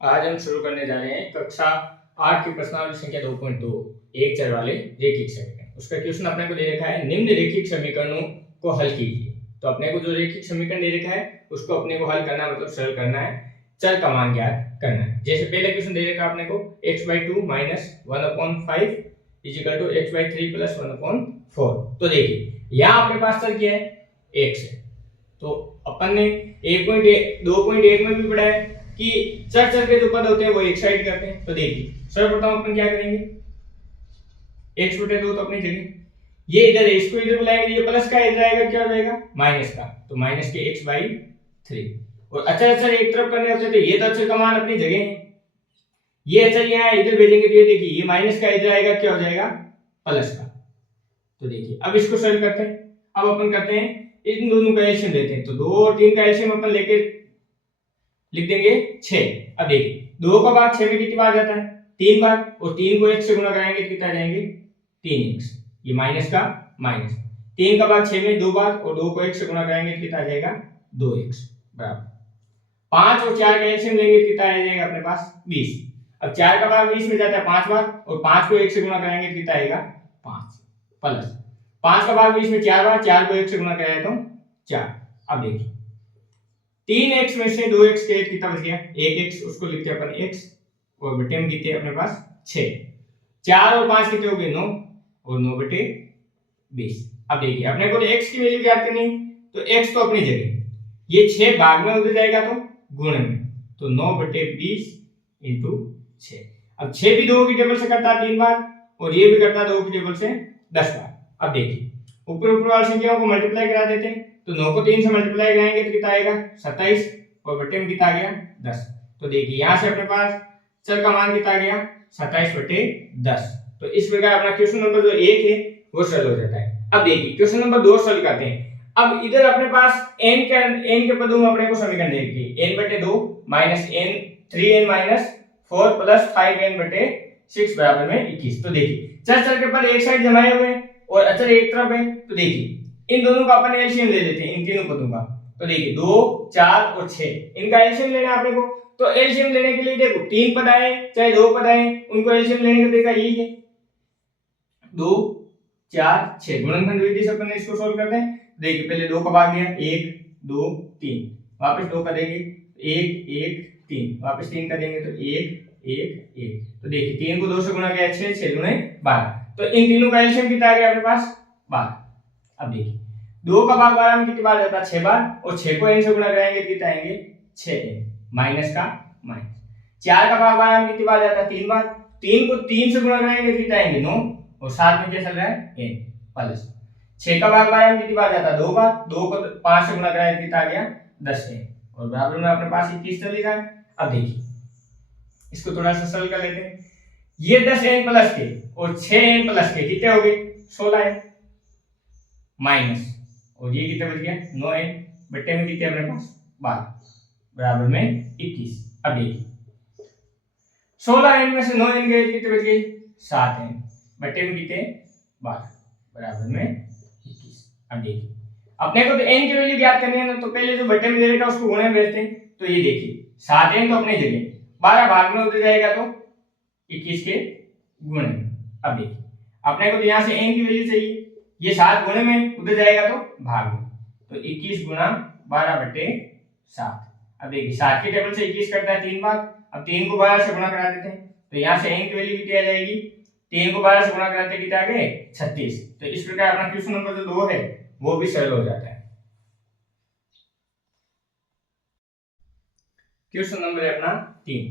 आज हम शुरू करने जा रहे हैं कक्षा 8 की प्रश्नावली संख्या 2.2 एक चर वाले रेखिक समीकरण। उसका क्वेश्चन अपने को दे रखा है, निम्न रेखिक समीकरणों को हल कीजिए। तो अपने को जो रेखिक समीकरण दे रखा है उसको अपने को हल करना मतलब सरल करना है, चर का मान ज्ञात करना है। जैसे पहले क्वेश्चन दे रखा है अपने को x/2 - 1/5 = x/3 + 1/4। तो देखिए यहाँ अपने पास चर क्या है, x है। तो अपन ने 2.1 में भी पढ़ा है कि चर के जो पद होते हैं वो एक साइड करते हैं। तो देखिए सर्वप्रथम अपन क्या करेंगे, x/2 तो अपनी जगह, ये इधर है, इसको इधर बुलाएंगे, ये प्लस का इधर आएगा, क्या हो जाएगा माइनस का, तो माइनस के x/3। और अचर एक तरफ करने होते तो ये तो अचर का मान अपनी जगह है, ये अचर यहाँ इधर भेजेंगे तो ये देखिए ये माइनस का इधर आएगा, क्या हो जाएगा प्लस का। तो देखिए अब इसको सरल करते हैं। अब अपन करते हैं इन दोनों का एलसीएम लेते हैं। तो 2 और 3 का एलसीएम अपन लेके लिख देंगे 6। अब देखिए 2 का भाग 6 में कितनी बार जाता है, 3 बार, और 3 को 1 से गुणा कराएंगे तो कितना जाएंगे 3x, ये माइनस का माइनस। 3 का भाग 6 में 2 बार, और 2 को 1 से गुणा कराएंगे तो कितना आ जाएगा 2x बराबर 5। और 4 का एलसीएम लेंगे तो कितना आ जाएगा अपने पास 20। अब 4 का भाग 20 में जाता है 5 बार, और 5 को 1 से गुणा कराएंगे तो कितना आएगा 5 प्लस 5 का भाग 20 में 4 बार, 4 को 1 से गुणा कराया तो 4। अब देखिए 3x में से 2x के कितना बच गया 1x, उसको लिखते हैं अपन x, और बटे में कितने अपने पास 6। 4 और 5 कितने हो गए 9, और 9 बटे 20। अब देखिए अपने को तो x की वैल्यू ज्ञात करनी, तो x तो अपनी जगह, ये 6 भाग में उधर जाएगा तो गुण में, तो 9 बटे 20 इंटू 6। अब 6 भी 2 की टेबल से करता है 3 बार, और ये भी करता है 2 की टेबल से 10 बार। अब देखिए ऊपर वाली संख्याओं को मल्टीप्लाई करा देते हैं। तो 9 को 3 से मल्टीप्लाई कराएंगे तो कितना आएगा 27, और बटे में कितना आ गया 10। तो देखिए यहां से अपने पास चर का मान कितना आ गया 27 बटे 10। तो इस प्रकार अपना क्वेश्चन नंबर जो 1 है वो सरल हो जाता है। अब देखिए क्वेश्चन नंबर 2 सरल करते हैं। अब इधर अपने पास n के पदों में अपने को समीकरण दे रखी है, n बटे 2 minus n 3n minus 4 plus 5n बटे 6 बराबर में 21। तो देखिए चर के पद एक साइड जमाए हुए हैं और अचर एक तरफ है। तो देखिए इन दोनों का अपन एलसीएम ले लेते हैं, इन तीनों पदों का। तो देखिए 2, 4 और 6, इनका एलसीएम लेना है अपने को। तो एलसीएम लेने के लिए देखो 3 पद आए चाहे 2 पद आए, उनको एलसीएम लेने का तरीका यही है, 2, 4, 6 गुणनखंड विधि से अपन इसको सोल्व करते हैं। देखिए पहले 2 का भाग दिया 1, 2, 3, वापस 2 का देंगे 1, 1, 3, वापस 3 का देंगे तो 1, 1, 1। तो देखिए 3 को 2 से गुणा किया 6, 6 दूने 12। तो इन तीनों का एलसीएम कितना आ गया अपने पास 12। अब देखिए 2 का भाग 12 में कितनी बार जाता है 6 बार, और 6 को n से गुणा कराएंगे तो कितना आएंगे 6n माइनस का माइनस। 4 का भाग 12 में कितनी बार जाता है 3 बार, 3 को 3 से गुणा कराएंगे तो कितना आएंगे 9, और साथ में क्या चल रहा है n प्लस। 6 का भाग 12 में कितनी बार जाता है 2 बार, 2 को 5 से गुणा कराएंगे तो कितना आ गया 10n, और बराबर में अपने पास 21 चल रहा है। अब देखिए इसको थोड़ा सा सरल कर लेते हैं। ये 10n प्लस के और 6n प्लस के कितने हो गए 16n माइनस, और ये कितना बच गया 9n बटे में कितने अपने पास 12 बराबर में 21। अब देखिए 16n में से 9n गए कितने बच गए 7n बटे में कितने 12 बराबर में 21। अब देखिए अपने को तो n की वैल्यू ज्ञात करनी है ना, तो पहले जो बटे में दे रखा उसको गुणे में भेजते हैं। तो ये देखिए 7n तो अपनी जगह, 12 भाग में उधर जाएगा तो 21 के गुणे में। अब देखिए अपने को तो यहाँ से n की वैल्यू चाहिए, ये 7 गुणे में उधर जाएगा तो भाग में, तो 21 गुना 12 बटे 7। अब देखिए 7 की टेबल से 21 करता है 3 बार, अब 3 को 12 से गुणा करा देते हैं। तो यहाँ से n की वैल्यू कितनी आ जाएगी, 3 को 12 से गुणा कराते कितना आ गए 36। तो इस प्रकार अपना क्वेश्चन नंबर जो 2 है वो भी सरल हो जाता है। क्वेश्चन नंबर है अपना 3,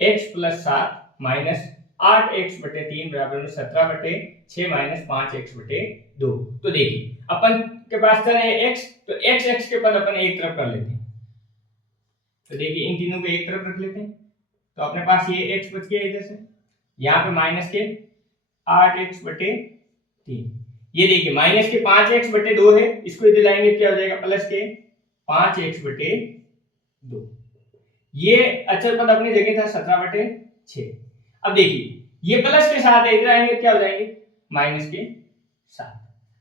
x + 7 माइनस 8x बटे 3 बराबर में 17 बटे 6 माइनस 5x बटे 2। तो देखिए अपन के पास चर है x, तो x के पद अपन एक तरफ कर लेते हैं। तो देखिए इन तीनों को एक तरफ रख लेते हैं, तो अपने पास ये x बच गया इधर से, यहाँ पे माइनस के 8x बटे 3, ये देखिए माइनस के 5x बटे 2 है, इसको इधर लाएंगे क्या हो जाएगा प्लस के 5x बटे 2। ये अचर पद अपनी जगह था 17 बटे 6। अब देखिए ये प्लस के साथ है, इधर आएंगे क्या हो जाएंगे माइनस के साथ।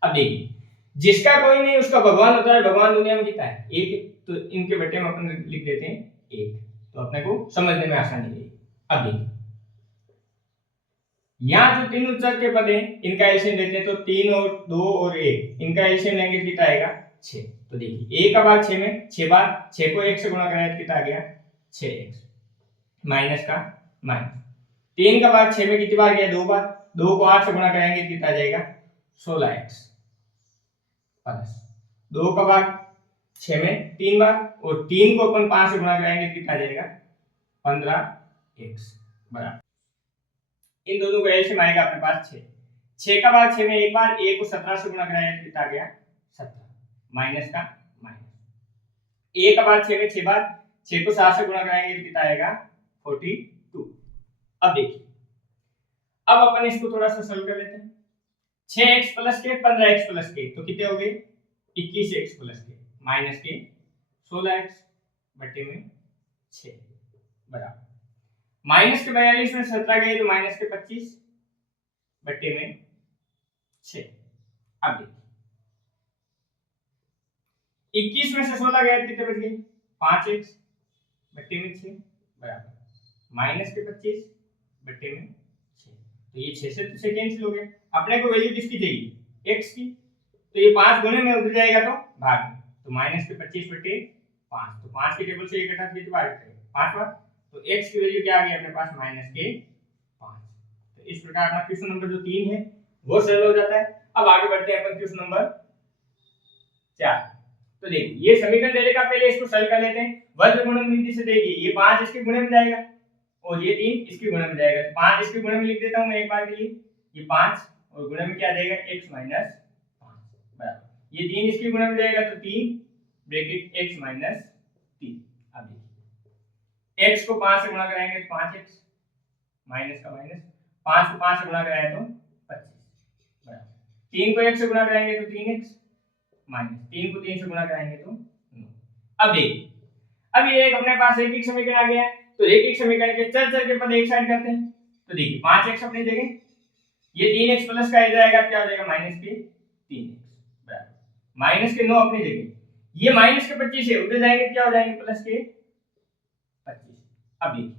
अब देखिए जिसका कोई नहीं उसका भगवान होता है, भगवान दुनिया में कितना है 1, तो इनके बटे में अपन लिख देते हैं 1। तो अपने को समझने में आसानी रहेगी। अब देखिए यहाँ जो तीन चर के पद हैं इनका एलसीएम लेते हैं, तो 3 और 2 और 1 इनका एलसीएम लेंगे तो कितना आएगा 6। तो देखिए 1 का भाग 6 में 6 बार 6 को 1 से गुणा करें तो कितना आ गया 6x माइनस का माइनस 3 का भाग 6 में कितनी बार गया 2 बार 2 को 8 से गुणा करेंगे तो कितना आ जाएगा 16x प्लस 2 का भाग 6 में 3 बार और 3 को अपन 5 से गुणा करेंगे तो कितना आ जाएगा 15x बराबर इन दोनों का एलसीएम आएगा अपने पास 6। 6 का भाग 6 में एक बार 1 को 17 से गुणा कराया तो कितना आ गया 17 माइनस का माइनस 1 का भाग 6 में 6 बार 6 को 7 से गुणा कराएंगे तो कितना आएगा 42। अब देखिए अब अपन इसको थोड़ा सा सॉल्व कर लेते हैं। 6x प्लस के 15x प्लस के तो कितने हो गए 21x प्लस के माइनस के 16x बटे में 6 बराबर माइनस के 42 में 17 गए तो माइनस के 25 बटे में 6। अब देखिए 21 में से 16 गए कितने बच गए 5x बटे में 6 बराबर माइनस के 25 बटे में 6। तो ये 6 से तो 6 कैंसिल हो गए। अपने को वैल्यू किसकी चाहिए x की, तो ये 5 गुणे में उतर जाएगा तो भाग में, तो माइनस के 25 बटे 5 तो 5 के टेबल से 1 घटा के भाग करेंगे 5 बार तो x की वैल्यू क्या आ गई अपने पास माइनस के 5। तो इस प्रकार अपना क्वेश्चन नंबर जो 3 है वो सॉल्व हो जाता है। अब आगे बढ़ते हैं अपन क्वेश्चन नंबर 4। तो देखिए ये समीकरण दे देगा, पहले इसको सॉल्व कर लेते हैं। वर्ग गुणन विधि से देखिए ये 5 इसके गुणे में जाएगा और ये 3 इसके गुणे में जाएगा, तो 5 इसके गुणे में लिख देता हूं मैं एक बार के लिए, ये 5 और गुणे में क्या आ जाएगा x माइनस 5 बराबर ये 3 इसके गुणे में जाएगा तो 3 ब्रैकेट x माइनस 3। अब देखिए x को 5 से गुणा कराएंगे तो 5x माइनस का माइनस 5 को 5 से गुणा कराएं तो 25 बराबर 3 को 1 से गुणा कराएंगे तो 3x माइनस 3 को 3 से गुणा कराएंगे तो 9। अब देखिए अब ये एक अपने पास एक समीकरण आ गया है, तो एक समीकरण के चर के पद एक साइड करते हैं। तो देखिए 5x अपनी जगह, ये 3x प्लस का इधर आएगा क्या हो जाएगा माइनस के 3x बराबर माइनस के 9 अपनी जगह, ये माइनस के 25 है उधर जाएंगे क्या हो जाएंगे प्लस के 25। अब देखिए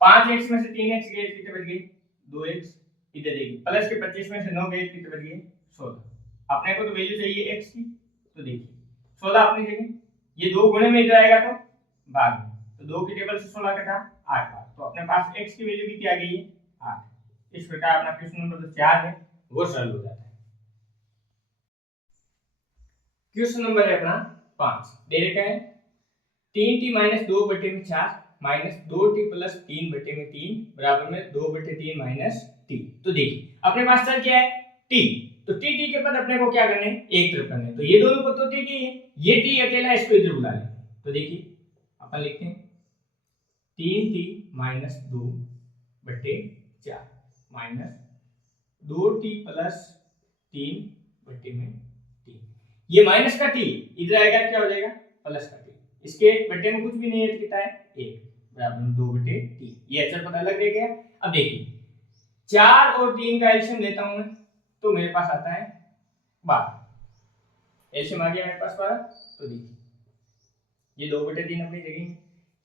5x में से 3x गए कितने बच गए 2x, इधर देखिए प्लस के 25 में से 9 गए कितने बच गए 16। अपने को तो वैल्यू चाहिए x की, तो देखिए 16 अपनी जगह, ये 2 गुणे में इधर आएगा तो भाग में, तो 2 की टेबल से 16 कटा 8 बार, तो अपने पास x की वैल्यू कितनी आ गई है 8। इस प्रकार अपना क्वेश्चन नंबर जो 4 है वो सॉल्व हो जाता है। क्वेश्चन नंबर है अपना 5 दे रखा है 3t माइनस 2 बटे में 4 माइनस 2t प्लस 3 बटे में 3 बराबर में 2 बटे 3 माइनस t। तो देखिए अपने पास सर क्या है t, तो t के पद अपने को क्या करने एक तरफ करने, तो ये दोनों पद तो t के है, ये t अकेला इसको इधर बुला लें। तो देखिए अपन लिखते हैं 3t माइनस 2 बटे 4 माइनस 2t प्लस 3 बटे में 3, ये माइनस का t इधर आएगा क्या हो जाएगा प्लस का t, इसके बटे में कुछ भी नहीं है तो कितना है 1 बराबर में 2 बटे 3, ये अचर पता लग गया। अब देखिए 4 और 3 का एलसीएम लेता हूं मैं तो मेरे पास आता है 12, एलसीएम आ गया मेरे पास 12। तो देखिए ये 2 बटे 3 अपनी जगह,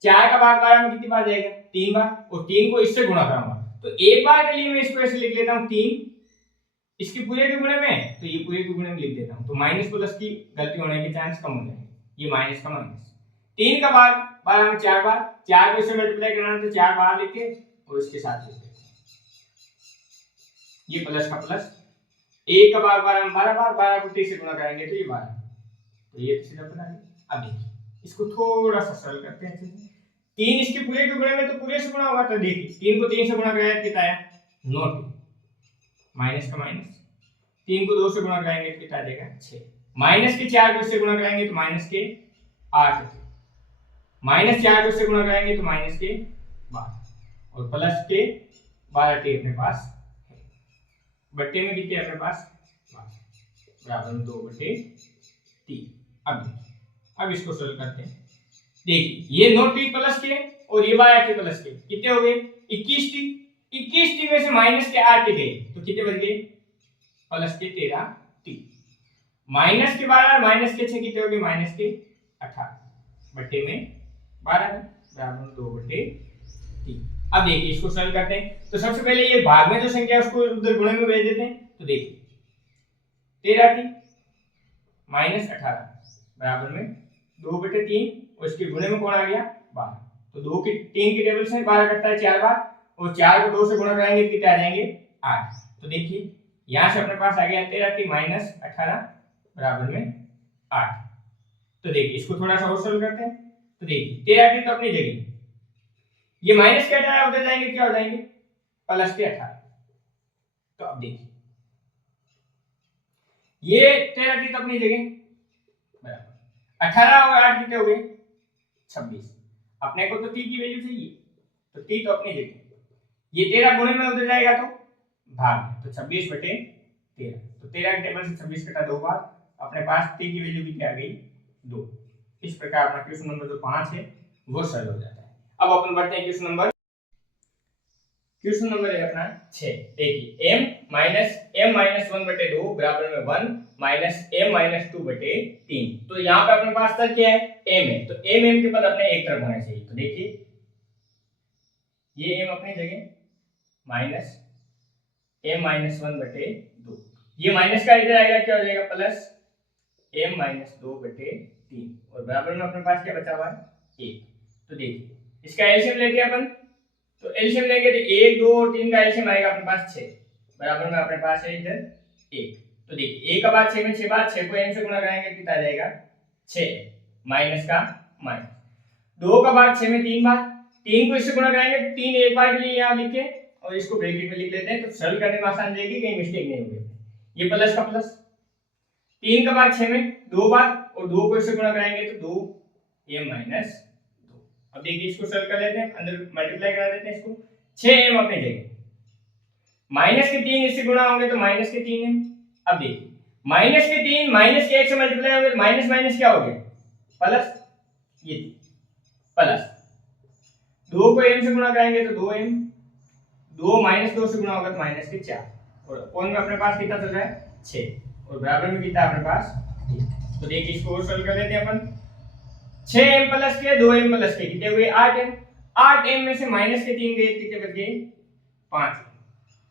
4 का भाग 12 में कितनी बार जाएगा 3 बार, और 3 को इससे गुणा करूंगा तो एक बार के लिए मैं इसको ऐसे लिख लेता हूं 3 इसके पूरे के गुणे में, तो ये पूरे के गुणे में लिख देता हूं, तो माइनस प्लस की गलती होने के चांस कम हो जाएंगे, ये माइनस का माइनस 3 का भाग 12 में 4 बार, 4 को इससे मल्टीप्लाई करना तो 4 बार लिखे और इसके साथ लिख देते हैं, ये प्लस का प्लस, 1 का भाग 12 में 12 बार, 12 को 3 से गुणा करेंगे तो ये 12, तो ये तो सीधा बना दिया। अब देखिए इसको थोड़ा सा सरल करते हैं, 3 इसके पूरे के गुणे में तो पूरे से गुणा होगा, तो देखिए 3 को 3 से गुणा कराया कितना आया 9, माइनस का माइनस 3 को 2 से गुणा कराएंगे तो कितना आ जाएगा 6, माइनस के 4 को इससे गुणा कराएंगे तो माइनस के 8, माइनस 4 को इससे गुणा कराएंगे तो माइनस के 12 और प्लस के 12 टी अपने पास है, बट्टे में कितने अपने पास 12 बराबर में 2 बटे 3। अब इसको सॉल्व करते हैं। देखिए ये 9t प्लस के और ये 12t प्लस के कितने हो गए 21t, 21t में से माइनस के 8t गए तो कितने बच गए प्लस के 13t, माइनस के 12 माइनस के 6 कितने हो गए माइनस के 18 बट्टे में 12। बराबर में 2/3। अब देखिए इसको सरल करते हैं। तो सबसे पहले ये भाग में जो संख्या है उसको उधर गुणे में भेज देते हैं। तो देखिए 13t माइनस 18 बराबर में 2/3 और इसके गुणे में कौन आ गया 12। तो 2 की 3 की टेबल से 12 कटता है 4 बार और 4 को 2 से गुणा कराएंगे तो कितने आ जाएंगे 8। तो देखिए यहां से अपने पास आ गया 13t माइनस 18 बराबर में 8। तो देखिए इसको थोड़ा सा और सरल करते हैं। तो देखिए 13t तो अपनी जगह, ये माइनस के 18 उधर जाएंगे क्या हो जाएंगे प्लस के 18। तो अब देखिए ये 13t तो अपनी जगह बराबर 18 और 8 कितने हो गए 26। अपने को तो t की वैल्यू चाहिए तो t तो अपनी जगह, ये 13 गुणे में उधर जाएगा तो भाग में, तो 26/13। तो 13 की टेबल से 26 कटा 2 बार, अपने पास t की वैल्यू कितनी आ गई 2। इस प्रकार अपना क्वेश्चन नंबर जो 5 है वो सरल हो जाता है। अब अपन बढ़ते हैं क्वेश्चन नंबर है अपना 6। देखिए m माइनस m माइनस 1/2 बराबर में 1 माइनस m माइनस 2/3। तो यहाँ पे अपने पास तक क्या है m है, तो m के पद अपने एक तरफ होने चाहिए। तो देखिए ये m अपनी जगह माइनस m माइनस 1/2, ये माइनस का इधर आएगा क्या हो जाएगा प्लस m माइनस 2/3 और बराबर में अपने पास क्या बचा हुआ है 1। तो देखिए इसका एलसीएम लेते हैं अपन। तो एलसीएम लेंगे तो 1 2 और 3 का एलसीएम आएगा अपने पास 6 बराबर में अपने पास है इधर 1। तो देखिए 1 का बाद 6 में 6 बार 6 को m से गुणा कराएंगे तो कितना आ जाएगा 6 माइनस का माइनस 2 का बाद 6 में 3 बार 3 को इससे गुणा कराएंगे तो 3 एक बार के लिए यहां लिख के और इसको ब्रैकेट में लिख लेते हैं। तो सरल करने में आसान रहेगी, कहीं मिस्टेक नहीं होगी। ये प्लस का प्लस 3 का बाद 6 में 2 बार और 2 को इससे गुणा कराएंगे तो 2m माइनस 2। अब देखिए इसको सरल कर लेते हैं, अंदर मल्टीप्लाई करा देते हैं इसको। 6m अपने जगह माइनस के 3 इससे गुणा होंगे तो माइनस के 3m। अब देखिए माइनस के 3 माइनस के 1 से मल्टीप्लाई होंगे तो माइनस माइनस क्या हो गया प्लस, ये प्लस 2 को m से गुणा कराएंगे तो 2m, 2 माइनस 2 से गुणा होगा तो माइनस के 4 और कौन में अपने पास कितना चल रहा है 6 और बराबर में कितना अपने पास 3। तो देखिए इसको और सरल कर लेते हैं अपन। 6m प्लस के 2m प्लस के कितने हुए 8m, 8m में से माइनस के 3 गए कितने बच गए 5।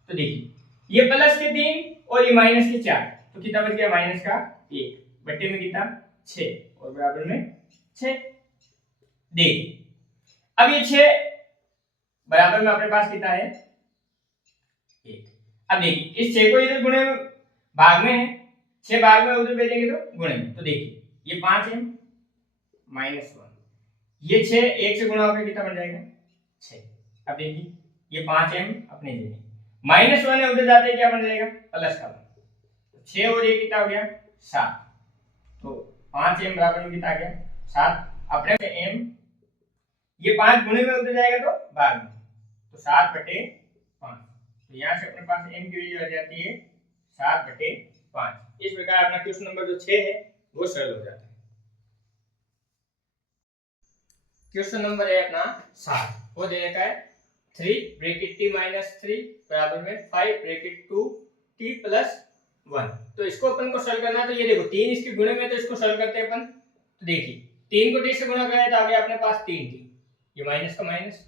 तो देखिए ये प्लस के 3 और ये माइनस के 4 तो कितना बच गया माइनस का 1 बट्टे में कितना 6 और बराबर में 6। देखिए अब ये 6 बराबर में अपने पास कितना है 1। अब देखिए इस 6 को इधर गुणे में भाग में है, 6 भाग में उधर भेजेंगे तो गुणे में। तो देखिए ये 5m माइनस 1, ये 6 1 से गुणा होकर कितना बन जाएगा 6। अब देखिए ये 5m अपने जगह माइनस 1 है उधर जाते हैं क्या बन जाएगा प्लस का 1। 6 और 1 कितना हो गया 7। तो 5m बराबर में कितना आ गया 7। अपने में m, ये 5 गुणे में उधर जाएगा तो भाग में, तो 7/5। तो यहाँ से अपने पास m की वैल्यू आ जाती है 7/5। इस प्रकार अपना क्वेश्चन नंबर जो 6 है वो सरल हो जाता है। क्वेश्चन नंबर है अपना 7, वो दे रखा है 3 ब्रैकेट t माइनस 3 बराबर में 5 ब्रैकेट 2 t प्लस 1। तो इसको अपन को सरल करना है। तो ये देखो 3 इसके गुणे में, तो इसको सरल करते हैं अपन। तो देखिए 3 को t से गुणा कराए तो आ गया अपने पास 3t, ये माइनस का माइनस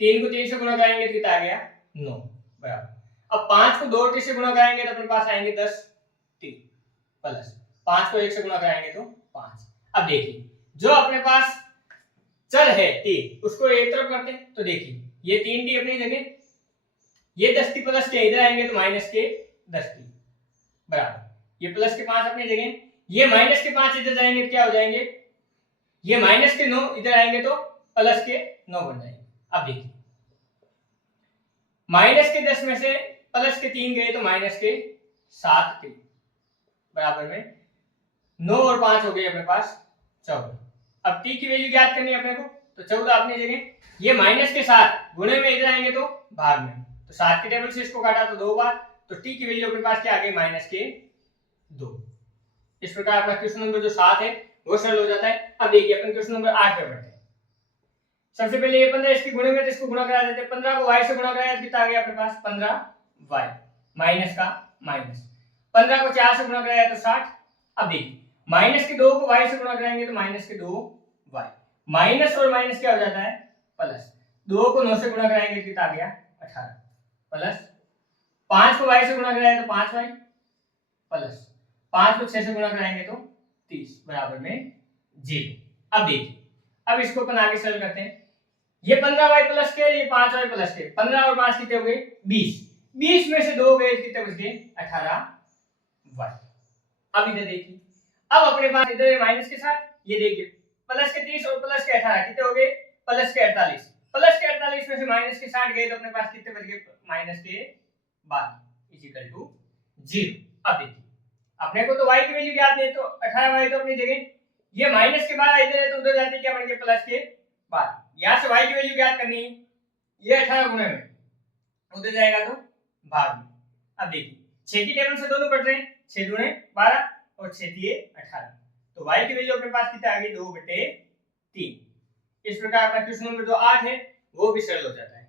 3 को 3 से गुणा कराएंगे तो कितना आ गया 9 बराबर। अब 5 को 2t से गुणा कराएंगे तो अपने पास आएंगे 10t प्लस 5 को 1 से गुणा कराएंगे तो 5। अब देखिए जो अपने पास चल है t उसको एक तरफ करते हैं। तो देखिए ये 3t अपनी जगह, ये 10t प्लस के इधर आएंगे तो माइनस के 10t बराबर, ये प्लस के 5 अपनी जगह, ये माइनस के 5 इधर जाएंगे तो क्या हो जाएंगे, ये माइनस के 9 इधर आएंगे तो प्लस के 9 बन जाएंगे। अब देखिए माइनस के 10 में से प्लस के 3 गए तो माइनस के 7t बराबर में 9 और 5 हो गए अपने पास 14। अब t की वैल्यू ज्ञात करनी है अपने को, तो 14 अपनी जगह, ये माइनस के 7 गुणे में इधर आएंगे तो भाग में, तो 7 के टेबल से इसको काटा तो 2 बार, तो t की वैल्यू अपने पास क्या आ गई माइनस के 2। इस प्रकार अपना क्वेश्चन नंबर जो 7 है वो सरल हो जाता है। अब देखिए अपन क्वेश्चन नंबर 8 पे बढ़ते हैं। सबसे पहले ये 15 इसके गुणे में, तो इसको गुणा करा देते हैं। 15 को y से गुणा कराया तो कितना आ गया अपने पास 15y माइनस का माइनस, 15 को 4 से गुणा कराया तो 60। अब देखिए माइनस के 2 को y से गुणा कराएंगे तो माइनस के 2y, माइनस और माइनस क्या हो जाता है प्लस 2 को 9 से गुणा कराएंगे कितना आ गया 18 प्लस 5 को y से गुणा कराएंगे तो 5y प्लस 5 को 6 से गुणा कराएंगे तो 30 बराबर में 0। अब देखिए, अब इसको अपन आगे सरल करते हैं। ये 15y प्लस के, ये 5y प्लस के, 15 और 5 कितने हो गए 20, 20 में से 2 गए कितने बच गए 18y। अब इधर देखिए, अब अपने पास इधर माइनस के साथ ये देखिए प्लस के 30 और प्लस के 18 कितने हो गए प्लस के 48, प्लस के 48 में से माइनस के 60 गए तो अपने पास कितने बच गए माइनस के 12 इक्वल टू 0। अब देखिए, अपने को तो y की वैल्यू ज्ञात नहीं, तो 18y तो अपनी जगह, ये माइनस के 12 इधर है तो उधर जाते क्या बन गए प्लस के 12, यहां से y की वैल्यू ज्ञात करनी है, ये 18 गुणे में उधर जाएगा तो भाग में। अब देखिए 6 की टेबल से दोनों कट रहे हैं, 6 दूने 12 और 6 दिए 18, तो y की वैल्यू अपने पास कितना आ गई 2/3। इस प्रकार अपना क्वेश्चन नंबर जो 8 है वो भी सरल हो जाता है।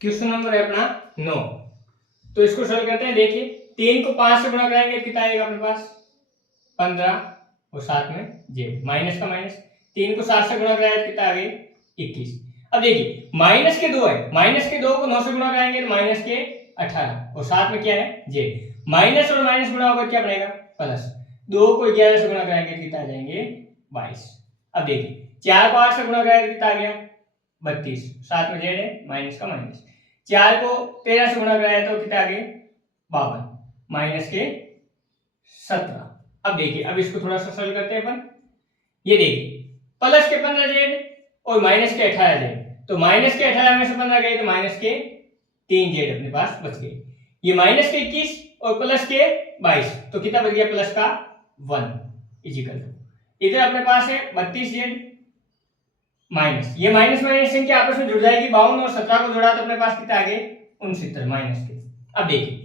क्वेश्चन नंबर है अपना 9, तो इसको सरल करते हैं। देखिए 3 को 5 से गुणा कराएंगे कितना आएगा अपने पास 15 और साथ में z माइनस का माइनस, 3 को 7 से गुणा कराएंगे कितना आ गए 21। अब देखिए माइनस के 2 है, माइनस के 2 को 9 से गुणा कराएंगे तो माइनस के 18 और साथ में क्या है z, माइनस और माइनस गुणा होकर क्या बनेगा प्लस, 2 को 11 से गुणा कराएंगे कितना आ जाएंगे 22। अब देखिए 4 को 8 से गुणा कराएंगे कितना आ गया 32, साथ में z है माइनस का माइनस, 4 को 13 से गुणा कराया तो कितना आ गए 52 माइनस के 17। अब देखिए, अब इसको थोड़ा सा सरल करते हैं अपन। ये देखिए प्लस के 15z और माइनस के 18z, तो माइनस के 18 में से 15 गए तो माइनस के 3z अपने पास बच गए, ये माइनस के 21 और प्लस के 22 तो कितना बच गया प्लस का 1 इक्वल टू, इधर अपने पास है 32z माइनस, ये माइनस माइनस संख्या आपस में जुड़ जाएगी, 52 और 17 को जोड़ा तो अपने पास कितना आ गए 69 माइनस के। अब देखिए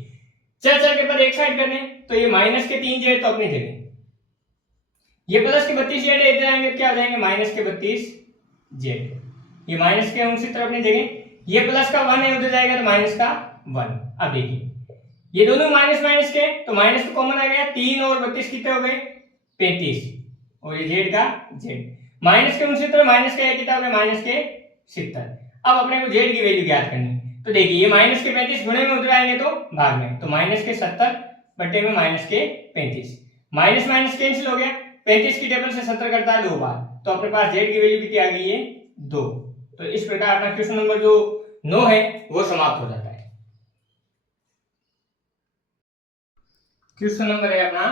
चल चल के पद एक साइड करने, तो ये माइनस के 3z तो अपनी जगह, ये प्लस के 32z इधर आएंगे क्या हो जाएंगे माइनस के 32z, ये माइनस के 69 अपनी जगह, ये प्लस का 1 है उधर जाएगा तो माइनस का 1। अब देखिए ये दोनों माइनस माइनस के, तो माइनस तो कॉमन आ गया, 3 और 32 कितने हो गए 35 और ये z का z, माइनस के 69 माइनस के कितना हो गया माइनस के 70। अब अपने को z की वैल्यू ज्ञात करनी है, तो देखिए ये माइनस के 35 गुणे में उधर आएंगे तो भाग में, तो माइनस के 70 बटे में माइनस के 35, माइनस माइनस कैंसिल हो गया, 35 की टेबल से 70 करता है 2 बार, तो अपने पास z की वैल्यू कितनी आ गई है 2। तो इस प्रकार अपना क्वेश्चन नंबर जो 9 है वो समाप्त हो जाता है। क्वेश्चन नंबर है अपना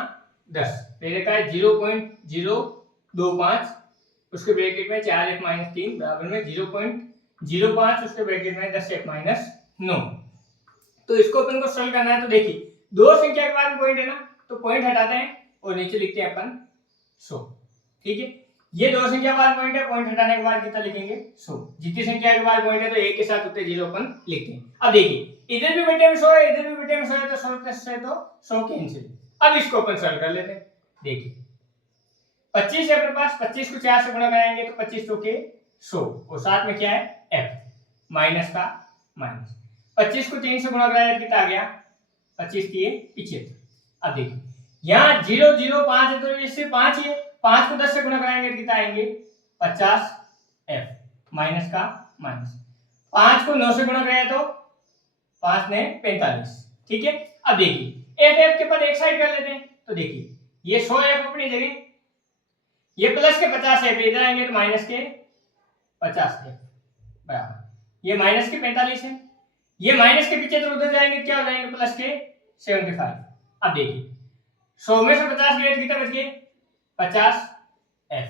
10, पहले का है 0.025, उसके ब्रैकेट में 4f - 3 बराबर में 0.05, उसके ब्रैकेट में 10f - 9। तो इसको अपन को सरल करना है, तो देखिए दो संख्या के बाद पॉइंट है ना, तो पॉइंट हटाते हैं और नीचे लिखते हैं अपन 100, ठीक है। ये दो संख्या के बाद पॉइंट है, पॉइंट हटाने के बाद कितना लिखेंगे 100, जितनी संख्या के बाद पॉइंट है तो एक के साथ उतने 0 अपन लिखते हैं। अब देखिए इधर भी बेटे में 100 है, इधर भी बेटे में 100 है, तो 100 से तो 100 कैंसिल। अब इसको अपन सरल कर लेते हैं। देखिए 25 है अपने पास, 25 को 4 से गुणा कराएंगे तो 25 तो के 100 और साथ में क्या है f माइनस का माइनस, 25 को 3 से गुणा कराया कितना आ गया 25 दिए 75। अब देखिए यहाँ 0 0 5 है तो इससे 5 ही है, 5 को 10 से गुणा कराएंगे तो कितना आएंगे 50 f माइनस का माइनस, 5 को 9 से गुणा कराया तो 5 ने 45, ठीक है। अब देखिए f f के पद एक साइड कर लेते हैं, तो देखिए ये 100 f अपनी जगह, ये प्लस के 50 f इधर आएंगे तो माइनस के 50 f बराबर, ये माइनस के 45 है, ये माइनस के पीछे तो उधर जाएंगे क्या हो जाएंगे प्लस के 75। अब देखिए 100 में से 50 गए कितना बच गए 50 f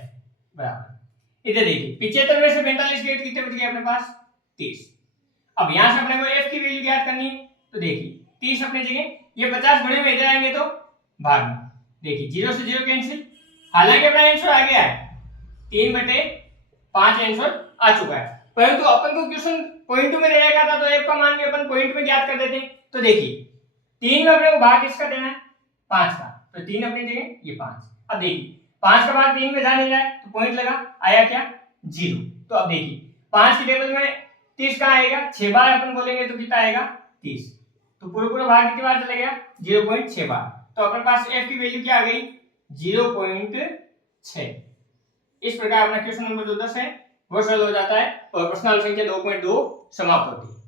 बराबर, इधर देखिए 75 में से 45 गए कितने बच गए अपने पास 30। अब यहां से अपने को f की वैल्यू ज्ञात करनी है, तो देखिए 30 अपनी जगह, ये 50 गुणे में इधर आएंगे तो भाग में, देखिए 0 से 0 कैंसिल, हालांकि अपना आंसर आ गया है 3/5 आंसर आ चुका है, परंतु अपन को क्वेश्चन पॉइंट में रहेगा था तो f का मान भी अपन पॉइंट में ज्ञात कर देते हैं। तो देखिए 3 में अपने को भाग किसका देना है 5 का, तो 3 अपनी जगह ये 5। अब देखिए 5 का भाग 3 में जा नहीं रहा है तो पॉइंट लगा, आया क्या 0। तो अब देखिए 5 की टेबल में 30 कहां आएगा, 6 बार अपन बोलेंगे तो कितना आएगा 30, तो पूरा पूरा भाग कितनी बार चला गया 0.6 बार, तो अपने पास f की वैल्यू क्या आ गई 0.6। इस प्रकार अपना क्वेश्चन नंबर जो 10 है वो सॉल्व हो जाता है और प्रश्नावली संख्या 2.2 समाप्त होती है।